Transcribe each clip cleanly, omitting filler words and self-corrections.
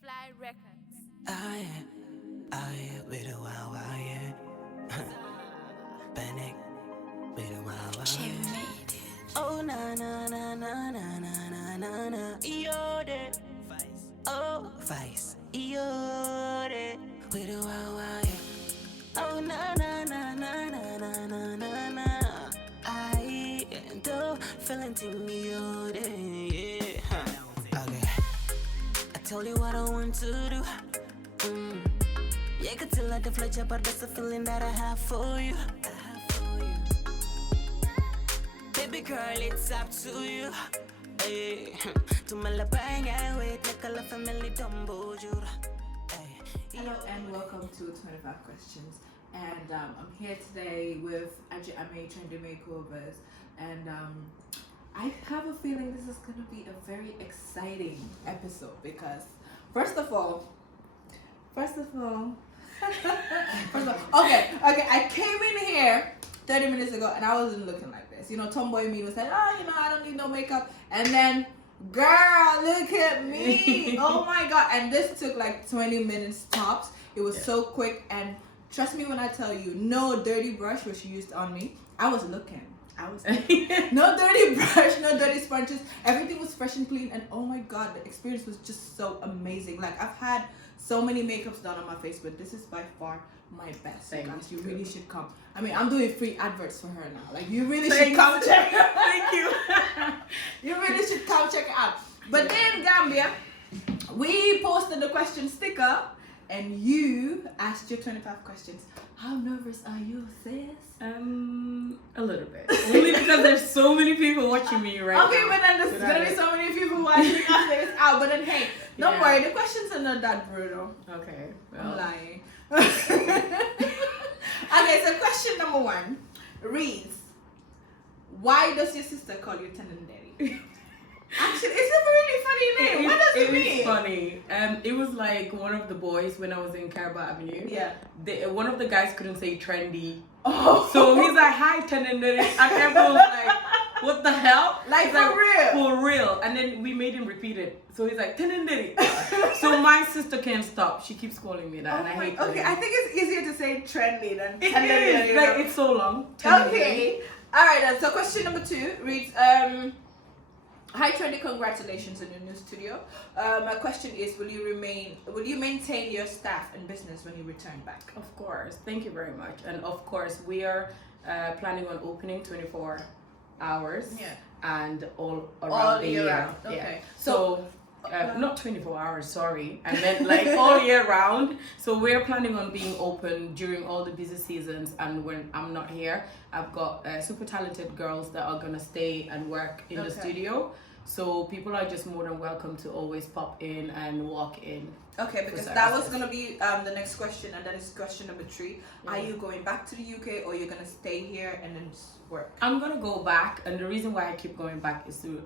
Fly Records. With a wow, Panic, with a wow, Oh, na na na na na na na na na. Yo, de. Oh, Vice. Yo, de. With a wow, Oh, na na na na na na na na na. I do feeling to me, yo, de. Yeah. Okay. I told you what I want to do. Yeah, I could tell like the fletcher, but that's the feeling that I have for you. Baby girl, it's up to you. Hey, to my lapang I wait like a la family dumbo jura. Hello and welcome to 25 Questions. And I'm here today with Amie, Trendy Makeovers. And I have a feeling this is going to be a very exciting episode because, first of all, okay, I came in here 30 minutes ago and I wasn't looking like this. You know, tomboy me was like, I don't need no makeup. And then, girl, look at me. Oh my God. And this took like 20 minutes tops. It was so quick. And trust me when I tell you, no dirty brush was used on me. I was looking. No dirty brush, no dirty sponges. Everything was fresh and clean. And oh my God, the experience was just so amazing. Like, I've had so many makeups done on my face, but this is by far my best. You really should come. I mean, I'm doing free adverts for her now. Like, you really should come check it out. Thank you. You really should come check it out. But then, Gambia, we posted the question sticker and you asked your 25 questions. How nervous are you, sis? A little bit. Only because there's so many people watching me right now. Okay, but then there's gonna be so many people watching after it's out. But then, hey, don't worry, the questions are not that brutal. Okay. Well. I'm lying. Okay, so question number 1 reads, why does your sister call you Tendon Daddy? Actually, it's a really funny name. What does it mean? It's funny. It was like one of the boys when I was in Caraba Avenue. Yeah. One of the guys couldn't say trendy. Oh. So he's like, hi, Tendon Daddy. And everyone was like, what the hell? Like, for real? For real. And then we made him repeat it. So he's like, Tendon Daddy. So my sister can't stop. She keeps calling me that, and I hate it. Okay, I think it's easier to say trendy than It Tendon is. Daddy. Like, it's so long. Okay. All right, then. So question number 2 reads, hi Trendy, congratulations on your new studio. My question is, will you maintain your staff and business when you return back? Of course. Thank you very much. And of course, we are planning on opening 24 hours. Yeah. And all around the year. Round. Okay. Yeah. So not 24 hours, sorry. I meant like all year round. So we're planning on being open during all the busy seasons, and when I'm not here, I've got super talented girls that are gonna stay and work in the studio. So people are just more than welcome to always pop in and walk in. Okay, because that was gonna be the next question, and that is question number 3. Yeah. Are you going back to the UK, or you're gonna stay here and then just work? I'm gonna go back, and the reason why I keep going back is to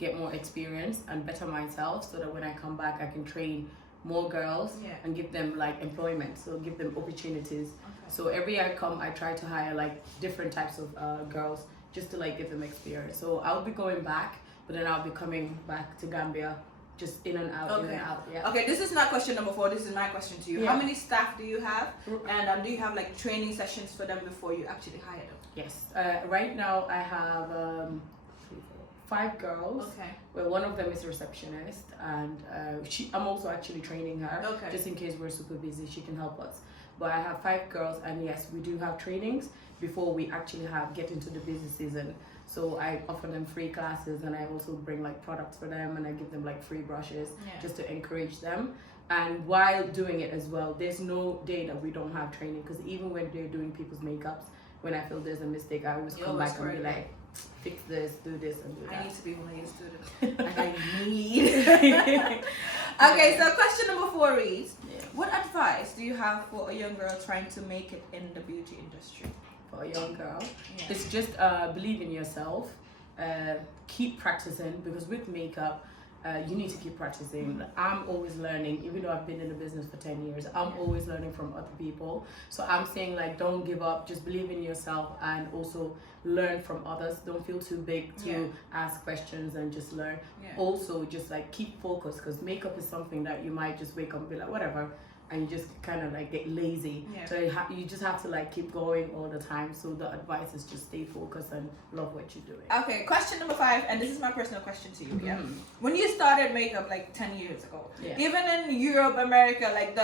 get more experience and better myself, so that when I come back I can train more girls and give them like employment, so give them opportunities. Okay. So every year I come, I try to hire like different types of girls just to like give them experience. So I'll be going back, but then I'll be coming back to Gambia, just in and out, in and out. Yeah. Okay, this is not question number 4. This is my question to you. Yeah. How many staff do you have, and do you have like training sessions for them before you actually hire them? Yes. Right now I have 5 girls. Okay. Well, one of them is a receptionist, and I'm also actually training her. Okay. Just in case we're super busy, she can help us. But I have 5 girls, and yes, we do have trainings before we actually get into the busy season. So I offer them free classes, and I also bring like products for them, and I give them like free brushes just to encourage them. And while doing it as well, there's no day that we don't have training, because even when they're doing people's makeups, when I feel there's a mistake, I always come back and be like, fix this, do this, and do that. I need to be one of your students. Like, I need. Okay, so question number 4 reads, what advice do you have for a young girl trying to make it in the beauty industry? For a young girl, it's just believe in yourself, keep practicing, because with makeup, you need to keep practicing. I'm always learning, even though I've been in the business for 10 years, I'm always learning from other people. So I'm saying, like, don't give up, just believe in yourself, and also learn from others. Don't feel too big to ask questions, and just learn. Also, just like keep focused, because makeup is something that you might just wake up and be like, whatever, and you just kind of like get lazy. So you just have to like keep going all the time. So the advice is just stay focused and love what you're doing. Okay, question number 5, and this is my personal question to you. When you started makeup like 10 years ago, even in Europe, America, like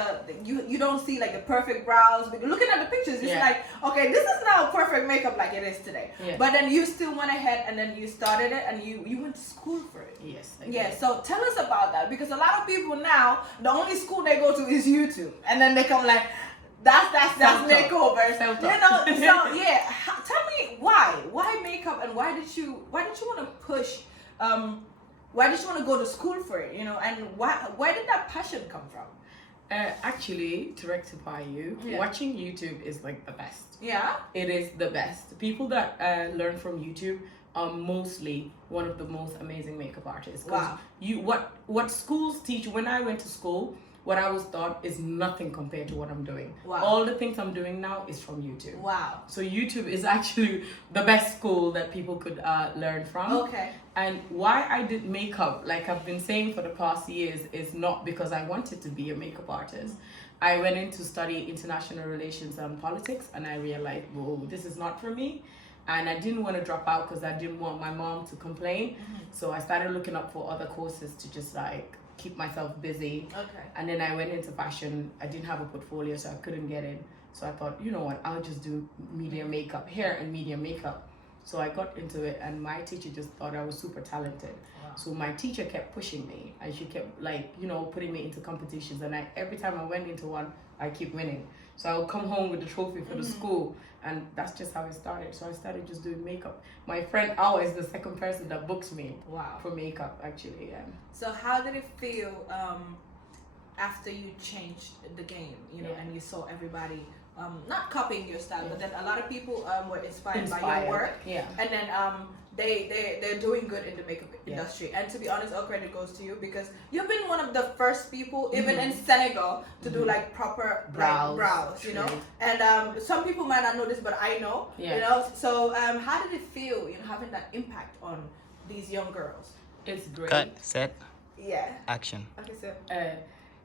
you don't see like the perfect brows. But looking at the pictures, it's like, okay, this is now perfect makeup like it is today. But then you still went ahead and then you started it, and you went to school for it. So tell us about that, because a lot of people now, the only school they go to is YouTube. And then they come like, that's makeovers, you know. So tell me why makeup, and why did you want to push, why did you want to go to school for it, you know, and where did that passion come from? Actually, to rectify you, watching YouTube is like the best. It is the best. People that learn from YouTube are mostly one of the most amazing makeup artists. What schools teach, when I went to school, what I was taught is nothing compared to what I'm doing. All the things I'm doing now is from YouTube. So YouTube is actually the best school that people could learn from. And why I did makeup, like I've been saying for the past years, is not because I wanted to be a makeup artist. I went in to study international relations and politics, and I realized, whoa, this is not for me. And I didn't want to drop out because I didn't want my mom to complain. So I started looking up for other courses to just like keep myself busy. And then I went into fashion. I didn't have a portfolio, so I couldn't get in. So I thought, you know what, I'll just do media makeup, hair and media makeup. So I got into it, and my teacher just thought I was super talented. So my teacher kept pushing me, and she kept like, you know, putting me into competitions, and every time I went into one, I keep winning. So I would come home with the trophy for the school, and that's just how it started. So I started just doing makeup. My friend Awa is the second person that books me for makeup, actually. So how did it feel after you changed the game, you know, and you saw everybody not copying your style, but then a lot of people were inspired by your work, and then they're doing good in the makeup industry. And to be honest, all credit goes to you, because you've been one of the first people, even in Senegal, to do like proper brows, you know. And some people might not know this, but I know, you know. So how did it feel, you know, having that impact on these young girls? It's great. Cut, set, action. Okay, so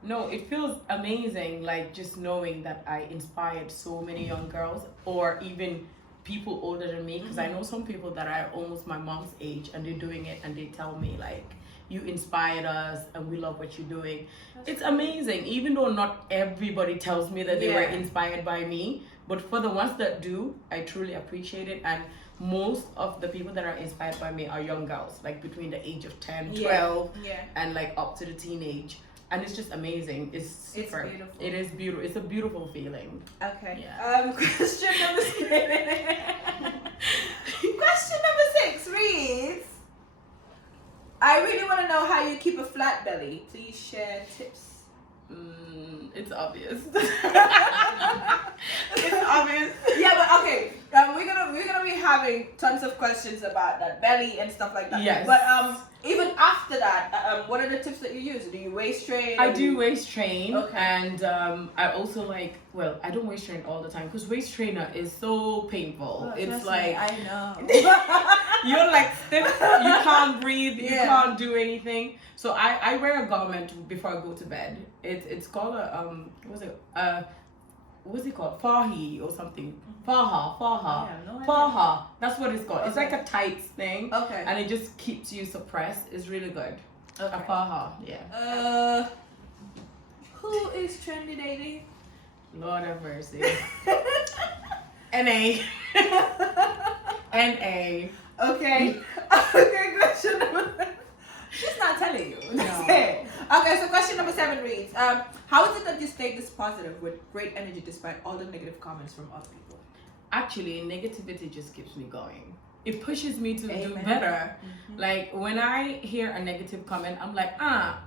no, it feels amazing, like just knowing that I inspired so many young girls, or even people older than me, because I know some people that are almost my mom's age, and they're doing it, and they tell me like, you inspired us and we love what you're doing. It's amazing, even though not everybody tells me that they were inspired by me, but for the ones that do, I truly appreciate it. And most of the people that are inspired by me are young girls, like between the age of 10, 12, and like up to the teenage. And it's just amazing. It's super. It's beautiful. It is beautiful. It's a beautiful feeling. Okay. Question number 6. Question number 6 reads, I really want to know how you keep a flat belly. Please share tips. It's obvious. It's obvious. Yeah, but okay. We're gonna be having tons of questions about that belly and stuff like that. Yes. But even after that, what are the tips that you use? Do you waist train? I do waist train, and I also like. Well, I don't waist train all the time, because waist trainer is so painful. It's like I know. You're like stiff. You can't breathe. You can't do anything. So I wear a garment before I go to bed. It's called a what's it called? Fahi or something. Faha. Faha. That's what it's called. It's like a tights thing. And it just keeps you suppressed. It's really good. A faha, Who is trendy dating? Lord have mercy. NA. NA. Okay. Question number. She's not telling you. No. Okay, so question number 7 reads, how is it that you stay this positive with great energy despite all the negative comments from other people? Actually, negativity just keeps me going. It pushes me to do better. Like when I hear a negative comment, I'm like,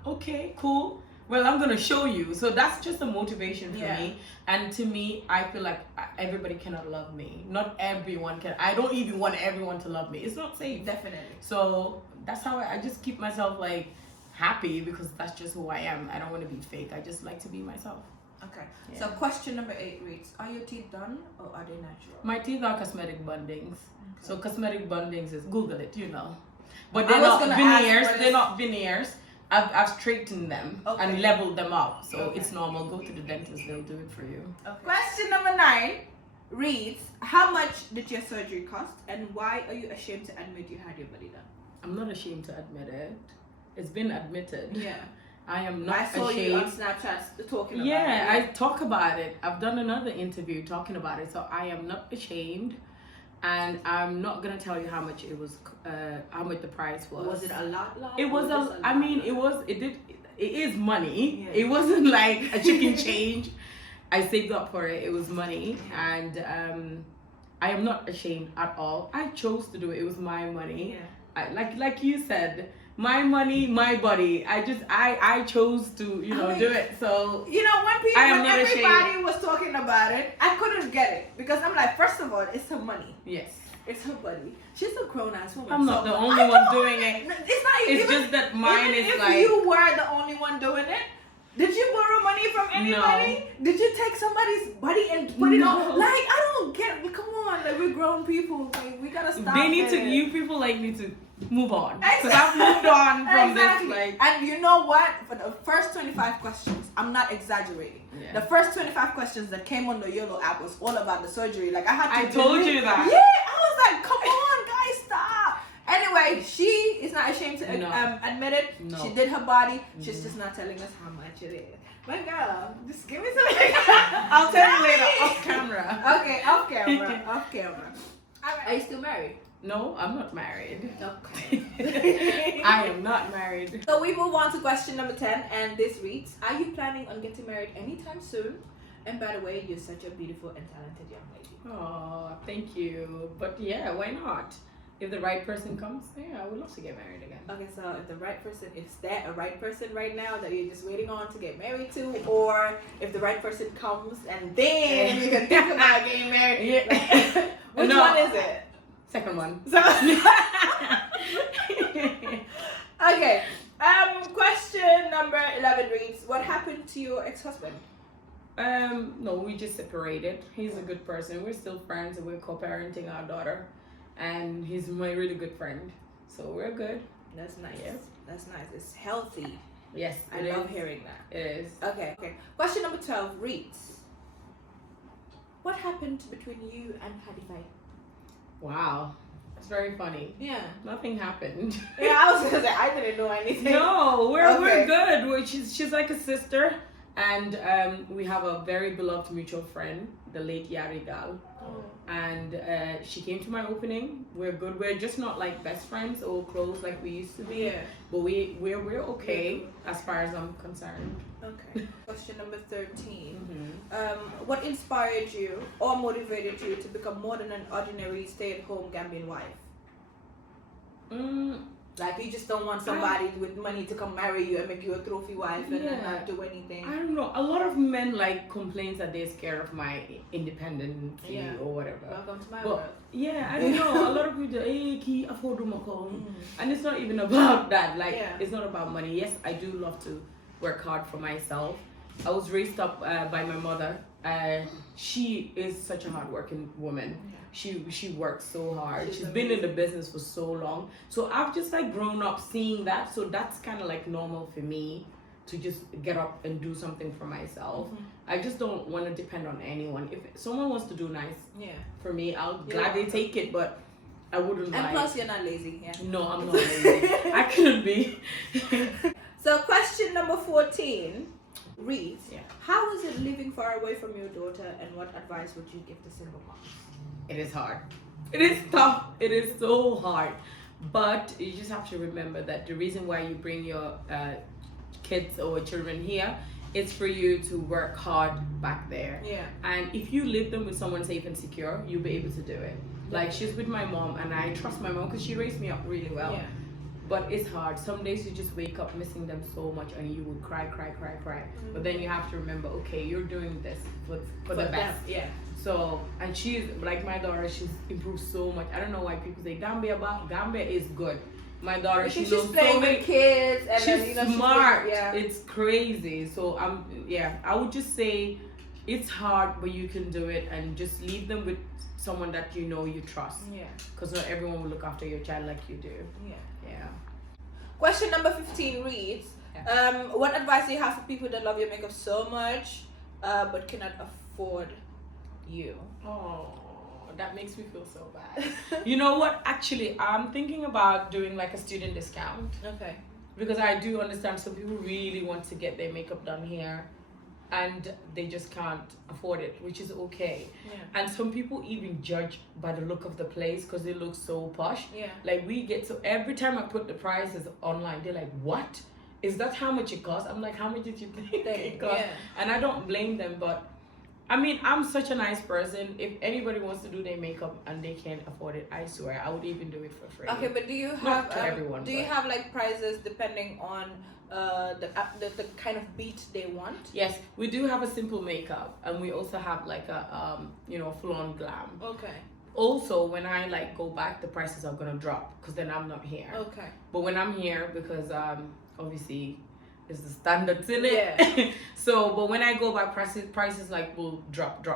okay, cool. Well, I'm gonna show you. So that's just a motivation for me. And to me, I feel like everybody cannot love me. Not everyone can. I don't even want everyone to love me. It's not safe. Definitely. So that's how I just keep myself like happy because that's just who I am. I don't want to be fake. I just like to be myself. Okay. Yeah. So question number 8 reads: are your teeth done or are they natural? My teeth are cosmetic bundings. Okay. So cosmetic bundings is Google it, you know. But I they're was not gonna veneers. ask They're not veneers. I've straightened them and leveled them up, so Okay. it's normal. Go to the dentist; they'll do it for you. Okay. Question number 9 reads: how much did your surgery cost, and why are you ashamed to admit you had your body done? I'm not ashamed to admit it. It's been admitted. Yeah. I am not ashamed. I saw you on Snapchat talking about it. Yeah, I talk about it. I've done another interview talking about it, so I am not ashamed, and I'm not gonna tell you how much it was, how much the price was. Was it a lot? It was a. I mean, it was. It is money. Yeah. It wasn't like a chicken change. I saved up for it. It was money, and I am not ashamed at all. I chose to do it. It was my money. Yeah. Like you said, my money, my body. I chose to do it. So when everybody was talking about it, I couldn't get it because I'm like, first of all, it's her money. Yes. It's her body. She's a grown ass woman. I'm not the only one doing it. It's not even. It's just that mine is if like. If you were the only one doing it, did you borrow money from anybody? No. Did you take somebody's body and put it on? Like, I don't get it. Come on, like, we're grown people. Like, we gotta stop. You people like need to move on. Because I've moved on from this. Like. And you know what? For the first 25 questions, I'm not exaggerating. Yeah. The first 25 questions that came on the YOLO app was all about the surgery. Like, I told you that. Yeah, I was like, come on, guys, stop. Anyway, she is not ashamed to admit it. No. She did her body. She's just not telling us how much it is. My girl, just give me something. I'll tell you later, off camera. Okay, off camera. Off camera. Are you still married? No, I'm not married. Okay. I am not married. So we move on to question number 10, and this reads: are you planning on getting married anytime soon? And by the way, you're such a beautiful and talented young lady. Oh, thank you. But yeah, why not? If the right person comes, yeah, I would love to get married again. Okay, so if the right person, is that a right person right now that you're just waiting on to get married to? Or if the right person comes and then you can think about getting married? Yeah. Like, which one is it? Second one. Okay. Question number 11 reads: what happened to your ex-husband? No, we just separated. He's a good person. We're still friends and we're co-parenting our daughter. And he's my really good friend. So we're good. That's nice. Yes. That's nice. It's healthy. Yes, I love hearing that. It is. Okay. Question number 12 reads: what happened between you and Hadifai? Wow. That's very funny. Yeah. Nothing happened. Yeah, I was gonna say I didn't know anything. No, we're good. She's like a sister, and we have a very beloved mutual friend, the late Yarigal. Oh. And she came to my opening. We're good. We're just not like best friends or close like we used to be. Yeah. But we're okay as far as I'm concerned. Okay. Question number 13. Mm-hmm. What inspired you or motivated you to become more than an ordinary stay-at-home Gambian wife? Like, you just don't want somebody with money to come marry you and make you a trophy wife and then not do anything. I don't know. A lot of men like complains that they're scared of my independence or whatever. Welcome to my world. Yeah, I don't know. A lot of people say, and it's not even about that. Like, it's not about money. Yes, I do love to work hard for myself. I was raised up by my mother. She is such a hardworking woman. She works so hard. She's been in the business for so long. So I've just like grown up seeing that. So that's kind of like normal for me to just get up and do something for myself. I just don't want to depend on anyone. If someone wants to do nice for me, I'll gladly take it. But I wouldn't. And plus, you're not lazy. Yeah. No, I'm not lazy. I couldn't be. So question number 14 reads: how is it living far away from your daughter, and what advice would you give to single moms? It is hard. It is tough. It is so hard. But you just have to remember that the reason why you bring your kids or children here is for you to work hard back there. Yeah. And if you leave them with someone safe and secure, you'll be able to do it. Like, she's with my mom, and I trust my mom because she raised me up really well. Yeah. But it's hard. Some days you just wake up missing them so much and you would cry. But then you have to remember, okay, you're doing this for the best. Yeah. So, and she's like my daughter, she's improved so much. I don't know why people say Gambia is good. My daughter, she she's knows playing so many with kids, and she's then, smart. Yeah. It's crazy. So I would just say it's hard, but you can do it, and just leave them with someone that you know you trust. Yeah. Because not everyone will look after your child like you do. Yeah. Question number 15 reads, what advice do you have for people that love your makeup so much, but cannot afford you? Oh, that makes me feel so bad. You know what? Actually, I'm thinking about doing like a student discount. Okay. Because I do understand some people really want to get their makeup done here, and they just can't afford it, which is okay. Yeah. And some people even judge by the look of the place because they look so posh. Yeah. Like we get, so every time I put the prices online, they're like, what? Is that how much it costs? I'm like, how much did you think it cost? Yeah. And I don't blame them, but I mean, I'm such a nice person. If anybody wants to do their makeup and they can't afford it, I swear, I would even do it for free. Okay, but do you have Not to everyone, do you have like prices depending on the kind of beat they want? Yes, we do have a simple makeup, and we also have like a full-on glam. Okay. Also, when I like go back, the prices are gonna drop because then I'm not here. Okay. But when I'm here, because obviously it's the standards in it. Yeah. So, but when I go back, prices like will drop.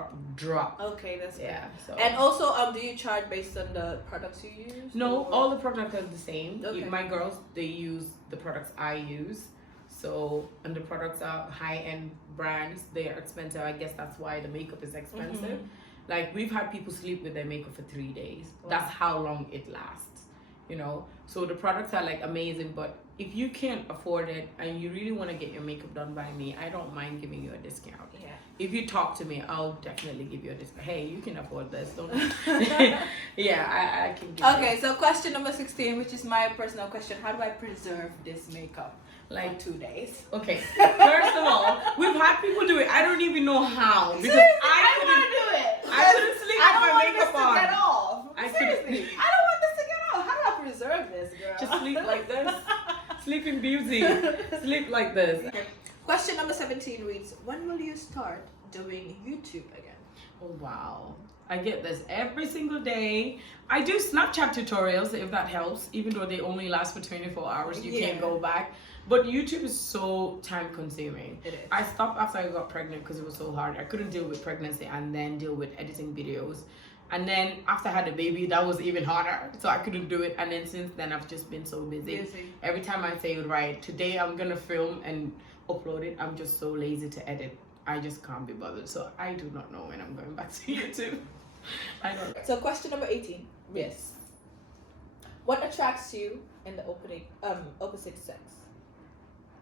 Okay, that's good. Yeah. So. And also, do you charge based on the products you use? No, or? all the products are the same. Okay. My girls, they use the products I use. So, and the products are high-end brands. They are expensive. I guess that's why the makeup is expensive. Like, we've had people sleep with their makeup for 3 days. Wow. That's how long it lasts. So the products are like amazing, but if you can't afford it and you really want to get your makeup done by me, I don't mind giving you a discount. Yeah. If you talk to me, I'll definitely give you a discount. Hey, you can afford this, don't yeah, I can give Okay, so question number 16, which is my personal question. How do I preserve this makeup? Like 2 days. Okay, first of all, we've had people do it. I don't even know how. Because I want to do it. I couldn't sleep with my makeup on. Get off. Seriously. I don't want this to get off. How do I preserve this, girl? Just sleep like this. Sleep in beauty. Sleep like this. Okay. Question number 17 reads, when will you start doing YouTube again? Oh, wow. I get this every single day. I do Snapchat tutorials, if that helps, even though they only last for 24 hours. You can't go back. But YouTube is so time consuming. It is. I stopped after I got pregnant because it was so hard. I couldn't deal with pregnancy and then deal with editing videos. And then after I had a baby, that was even harder. So I couldn't do it. And then since then, I've just been so busy. Every time I say, right, today I'm going to film and upload it, I'm just so lazy to edit. I just can't be bothered. So I do not know when I'm going back to YouTube. I don't know. So question number 18. Yes. What attracts you in the opposite sex?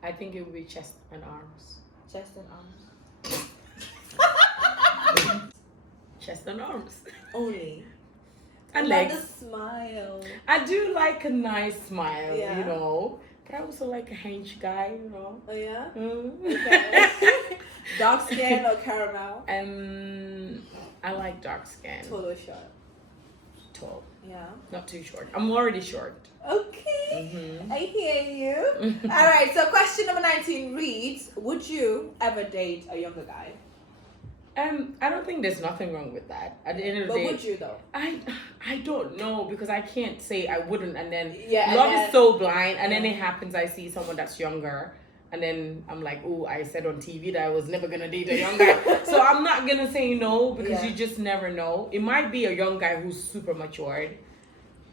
I think it would be chest and arms. Chest and arms. Chest and arms. Only. And legs. legs. The smile. I do like a nice smile, Yeah. But I also like a hench guy, Oh yeah? Okay. Dark skin or caramel? I like dark skin. Tall or short? Tall. Yeah. Not too short. I'm already short. Okay. I hear you. Alright, so question number 19 reads, would you ever date a younger guy? I don't think there's nothing wrong with that. At the end of the day, but would you though? I don't know, because I can't say I wouldn't, and then Yeah, love is so blind, and then it happens, I see someone that's younger, and then I'm like, oh, I said on TV that I was never gonna date a young guy. So I'm not gonna say no, because you just never know. It might be a young guy who's super matured.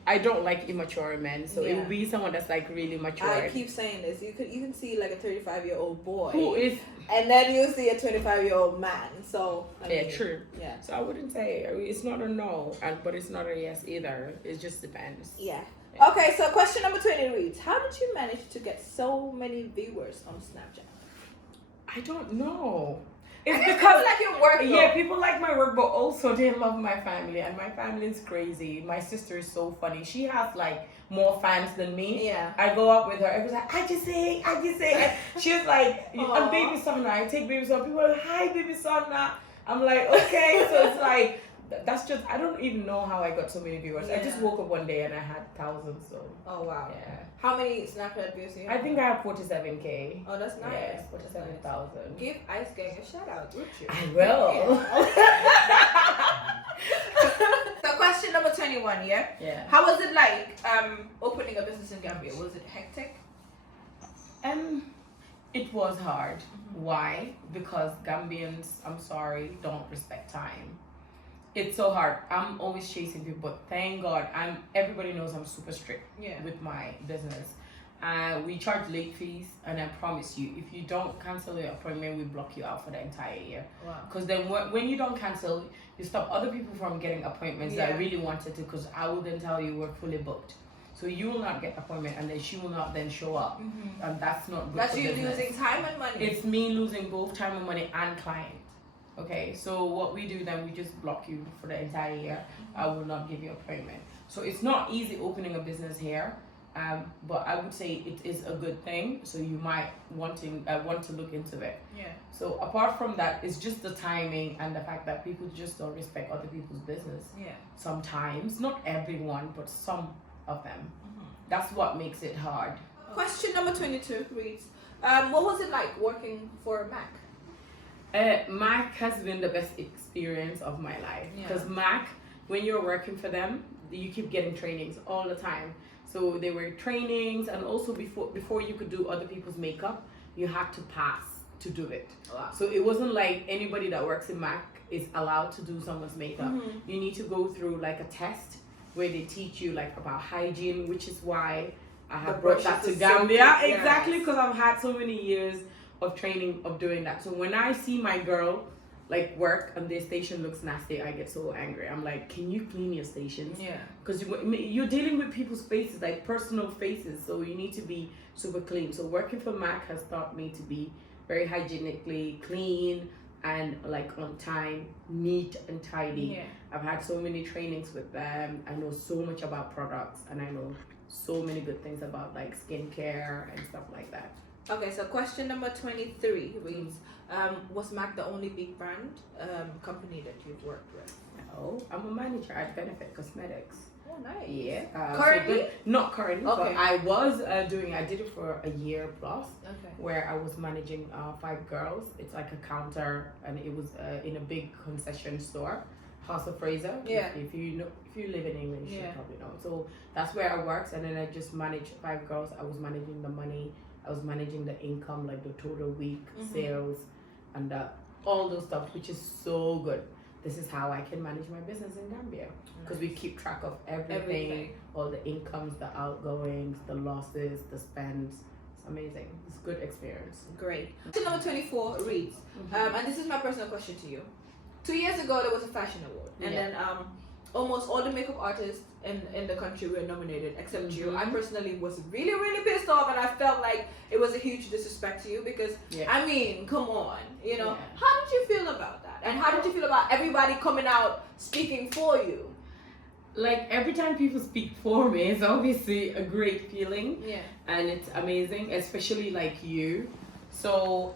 I don't like immature men, so it would be someone that's like really mature. I keep saying this. You can see like a 35-year-old boy who is, and then you see a 25-year-old man. So I mean, true. Yeah. So I wouldn't say it's not a no, but it's not a yes either. It just depends. Yeah. Okay. So question number 20 reads: how did you manage to get so many viewers on Snapchat? I don't know. It's because because like your work. Yeah, people like my work, but also they love my family, and my family is crazy. My sister is so funny. She has like more fans than me. Yeah. I go up with her. Everyone's like, I just say. She's like, I'm baby Sonna. I take baby Sonna. People are like, hi, baby Sonna. I'm like, okay. So it's like, that's just, I don't even know how I got so many viewers. I just woke up one day and I had thousands. So. Oh wow. Yeah. How many Snapchat views do you have? I think I have 47K. Oh, that's nice. Yes, 47,000. Give Ice Gang a shout out, would you? I will. So question number 21. Yeah. How was it like opening a business in Gambia? Was it hectic? It was hard. Why? Because Gambians, I'm sorry, don't respect time. It's so hard. I'm always chasing people, but thank God, everybody knows I'm super strict with my business. We charge late fees, and I promise you, if you don't cancel your appointment, we block you out for the entire year. Wow. Because then when you don't cancel, you stop other people from getting appointments that really wanted to, because I will then tell you we're fully booked. So you will not get appointment, and then she will not then show up. And that's not good. That's you losing time and money. It's me losing both time and money and client. Okay, so what we do then, we just block you for the entire year. I will not give you appointment. So it's not easy opening a business here, but I would say it is a good thing. So you might want to look into it. Yeah. So apart from that, it's just the timing and the fact that people just don't respect other people's business. Yeah. Sometimes, not everyone, but some of them. That's what makes it hard. Question number 22 reads, what was it like working for MAC? MAC has been the best experience of my life, because MAC, when you're working for them, you keep getting trainings all the time. So there were trainings, and also before you could do other people's makeup, you had to pass to do it. Wow. So it wasn't like anybody that works in MAC is allowed to do someone's makeup. You need to go through like a test where they teach you like about hygiene, which is why I have brought that to Gambia. Exactly, because I've had so many years of training of doing that. So when I see my girl like work and their station looks nasty, I get so angry. I'm like, can you clean your stations? Yeah. Because you're dealing with people's faces, like personal faces, so you need to be super clean. So working for MAC has taught me to be very hygienically clean and like on time, neat and tidy. Yeah. I've had so many trainings with them. I know so much about products, and I know so many good things about like skincare and stuff like that. Okay, so question number 23 reads, was MAC the only big brand company that you've worked with? No, I'm a manager at Benefit Cosmetics. Oh, nice. Yeah. Currently? Not currently, Okay. but I was I did it for a year plus, Okay. where I was managing 5 girls. It's like a counter, and it was in a big concession store, House of Fraser. Yeah. If you live in England, you Yeah. should probably know. So that's where I worked, and then I just managed 5 girls. I was managing the money, I was managing the income, like the total week sales, and all those stuff, which is so good. This is how I can manage my business in Gambia, because we keep track of everything, all the incomes, the outgoings, the losses, the spends. It's amazing. It's a good experience. Great. Question number 24 reads, and this is my personal question to you. 2 years ago, there was a fashion award, and then almost all the makeup artists in the country were nominated except you. I personally was really, really pissed off, and I felt like it was a huge disrespect to you because, I mean, come on, you know. How did you feel about that? And how did you feel about everybody coming out speaking for you? Like, every time people speak for me, it's obviously a great feeling. Yeah. And it's amazing, especially like you. So,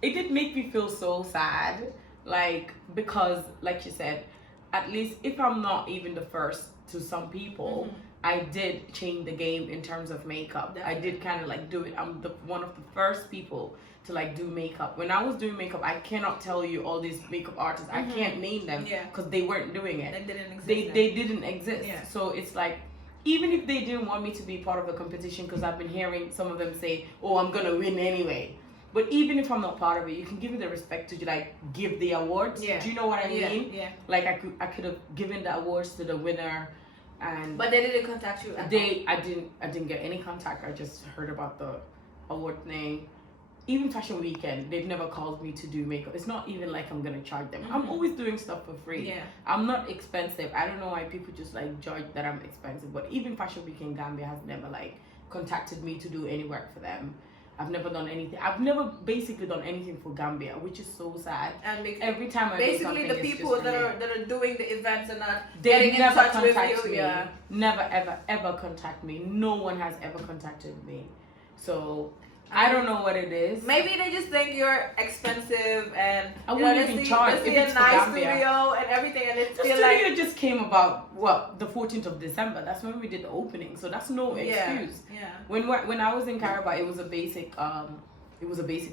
it did make me feel so sad, like, because, like you said, at least if I'm not even the first to some people, I did change the game in terms of makeup. Definitely. I did kind of like do it. I'm one of the first people to like do makeup. When I was doing makeup, I cannot tell you all these makeup artists. I can't name them because they weren't doing it. They didn't exist. They didn't exist. Yeah. So it's like, even if they didn't want me to be part of the competition, because I've been hearing some of them say, oh, I'm gonna win anyway. But even if I'm not part of it, you can give me the respect to like give the awards. Yeah. Do you know what I mean? Yeah. Like I could have given the awards to the winner, and but they didn't contact you. I didn't get any contact. I just heard about the award thing. Even Fashion Weekend, they've never called me to do makeup. It's not even like I'm gonna charge them. I'm always doing stuff for free. Yeah. I'm not expensive. I don't know why people just like judge that I'm expensive. But even Fashion Weekend Gambia has never like contacted me to do any work for them. I've never done anything. I've never basically done anything for Gambia, which is so sad. And every time I do something, the people that are doing the events and not they getting in touch with you. Me. Yeah. Never ever contact me. No one has ever contacted me. So I don't know what it is. Maybe they just think you're expensive and I wouldn't even charge if it's a nice for Gambia. studio and everything, and it's the studio just came about the 14th of December. That's when we did the opening, so that's no excuse. Yeah. When I was in Caraba, it was a basic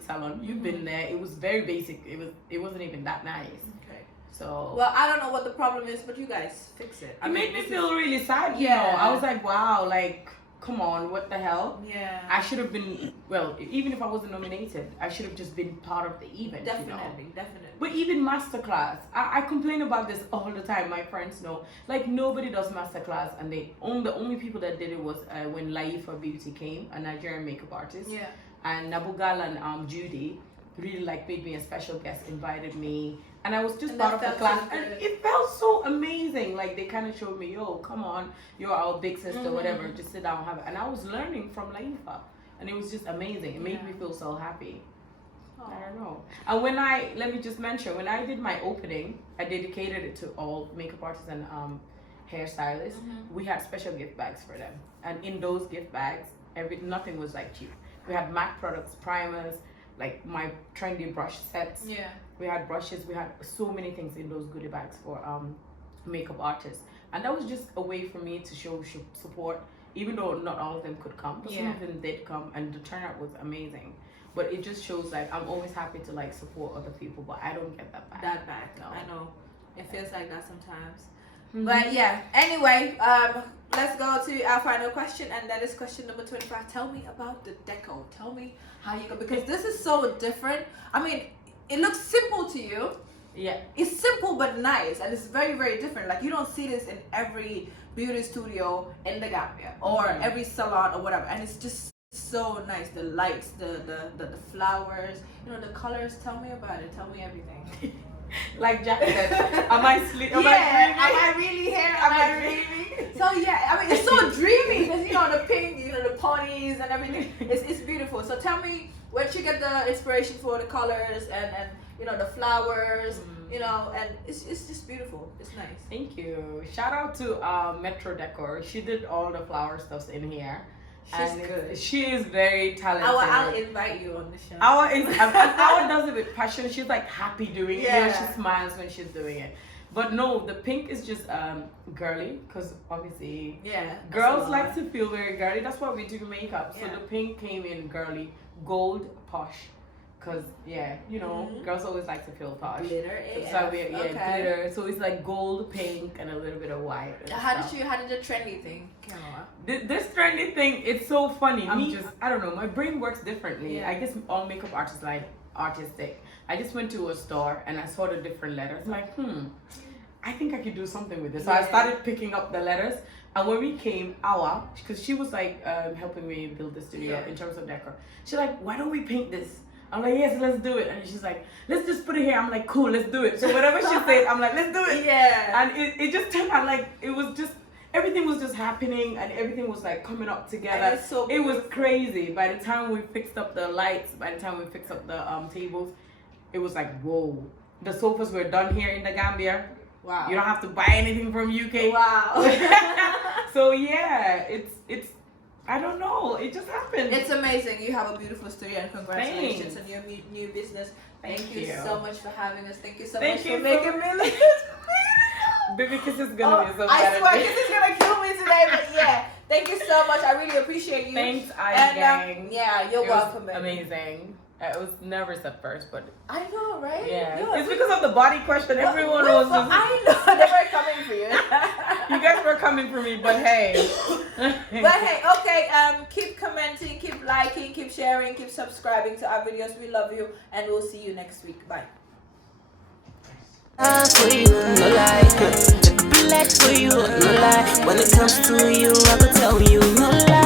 salon. You've been there. It was very basic. It wasn't even that nice. Okay. So well, I don't know what the problem is, but you guys fix it. It made me feel really sad. You know, I was like, wow, like, come on, what the hell? Yeah. I should have been, well, even if I wasn't nominated, I should have just been part of the event. Definitely, you know? definitely. But even masterclass, I complain about this all the time. My friends know, like, nobody does masterclass, and the only people that did it was when Laifa Beauty came, a Nigerian makeup artist. Yeah. And Nabugal and Judy really like made me a special guest, invited me, and I was just part of the class, and it felt so amazing. Like, they kind of showed me, yo, come on, you're our big sister, whatever, just sit down and have it. And I was learning from Laifa, and it was just amazing. It made me feel so happy. I don't know. And when let me just mention, when I did my opening, I dedicated it to all makeup artists and hairstylists. We had special gift bags for them, and in those gift bags, nothing was like cheap. We had MAC products, primers, like my trendy brush sets. Yeah. We had brushes. We had so many things in those goodie bags for makeup artists, and that was just a way for me to show support. Even though not all of them could come, but some of them did come, and the turnout was amazing. But it just shows, like, I'm always happy to like support other people, but I don't get that back. No. I know. It feels like that sometimes. But yeah. Anyway, let's go to our final question, and that is question number 25. Tell me about the deco. Tell me how you go, because this is so different. I mean, it looks simple to you. Yeah. It's simple but nice, and it's very, very different. Like, you don't see this in every beauty studio in the Gambia or every salon or whatever, and it's just so nice. The lights, the flowers, you know, the colors. Tell me about it. Tell me everything. Like Jack said, am I sleeping? Am I really here? Am I dreaming? So yeah, I mean, it's so dreamy because, you know, the pink, you know, the ponies and everything. It's beautiful. So tell me, where'd you get the inspiration for the colors and you know, the flowers, you know, and it's just beautiful. It's nice. Thank you. Shout out to Metro Decor. She did all the flower stuffs in here. She's good. She is very talented. I'll invite you on the show. Our does it with passion. She's like happy doing it. You know, she smiles when she's doing it. But no, the pink is just girly, because obviously girls like to feel very girly. That's why we do makeup. So the pink came in girly, gold, posh. Cause you know, girls always like to feel posh. Glitter, so glitter. So it's like gold, pink, and a little bit of white. How did the trendy thing come on? This trendy thing, it's so funny. I don't know. My brain works differently. I guess all makeup artists like artistic. I just went to a store and I saw the different letters. I'm like, I think I could do something with this. So I started picking up the letters. And when we came, because she was like helping me build the studio in terms of decor. She's like, why don't we paint this? I'm like, yes, let's do it. And she's like, let's just put it here. I'm like, cool, let's do it. So whatever she said, I'm like, let's do it. Yeah. And it just turned out like, it was just, everything was just happening and everything was like coming up together. It was crazy. By the time we fixed up the lights, by the time we fixed up the tables, it was like, whoa. The sofas were done here in the Gambia. Wow. You don't have to buy anything from UK. Wow. So yeah, it's I don't know. It just happened. It's amazing. You have a beautiful studio, and congratulations on your new business. Thank you so much for having us. Thank you so much for making me this video. Baby Kiss is gonna be so bad. I swear, Kiss is gonna kill me today. But yeah, thank you so much. I really appreciate you. Thanks, gang. Yeah, you're welcome. Amazing. It was nervous at first, but I know, right? Yeah, it's because of the body question. Everyone was just. I know they were coming for you. You guys were coming for me, but hey. Okay. Keep commenting, keep liking, keep sharing, keep subscribing to our videos. We love you, and we'll see you next week. Bye. For you, no lie. Black for you, no lie. When it comes to you, I could tell you, no lie.